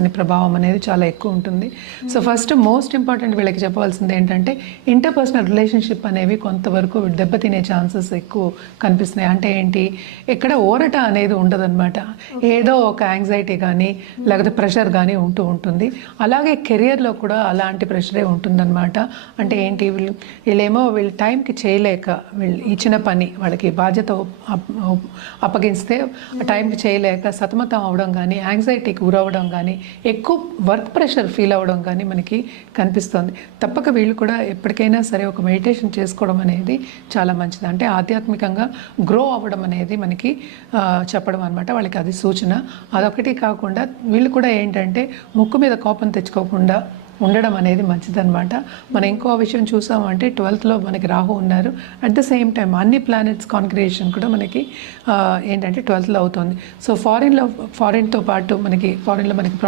అని ప్రభావం అనేది చాలా ఎక్కువ ఉంటుంది. సో ఫస్ట్ మోస్ట్ ఇంపార్టెంట్ వీళ్ళకి చెప్పవలసింది ఏంటంటే ఇంటర్పర్సనల్ రిలేషన్షిప్ అనేవి కొంతవరకు దెబ్బతినే ఛాన్సెస్ ఎక్కువ కనిపిస్తున్నాయి. అంటే ఏంటి, ఎక్కడ ఓరట అనేది ఉండదన్నమాట. ఏదో ఒక యాంగ్జైటీ కానీ లేకపోతే ప్రెషర్ కానీ ఉంటూ ఉంటుంది. అలాగే కెరియర్లో కూడా అలాంటి ప్రెషరే ఉంటుందన్నమాట. అంటే ఏంటి, వీళ్ళేమో వీళ్ళు టైంకి చేయలేక, వీళ్ళు ఇచ్చిన పని వాళ్ళకి బాధ్యత అప్పగిస్తే టైంకి చేయలేక సతమతం అవడం కానీ, యాంగ్జైటీకి గురవడం కానీ, ఎక్కువ వర్క్ ప్రెషర్ ఫీల్ అవ్వడం కానీ మనకి కనిపిస్తుంది. తప్పక వీళ్ళు కూడా ఎప్పటికైనా సరే ఒక మెడిటేషన్ చేసుకోవడం అనేది చాలా మంచిది. అంటే ఆధ్యాత్మికంగా గ్రో అవ్వడం అనేది మనకి చెప్పడం అనమాట. వాళ్ళకి అది సూచన. అదొకటి కాకుండా వీళ్ళు కూడా ఏంటంటే ముక్కు మీద కోపం తెచ్చుకోకుండా ఉండడం అనేది మంచిదన్నమాట. మనం ఇంకో విషయం చూసామంటే 12th మనకి రాహు ఉన్నారు. అట్ ద సేమ్ టైం అన్ని ప్లానెట్స్ కాన్గ్రిగేషన్ కూడా మనకి ఏంటంటే 12th అవుతుంది. సో ఫారిన్తో పాటు ఫారిన్లో మనకి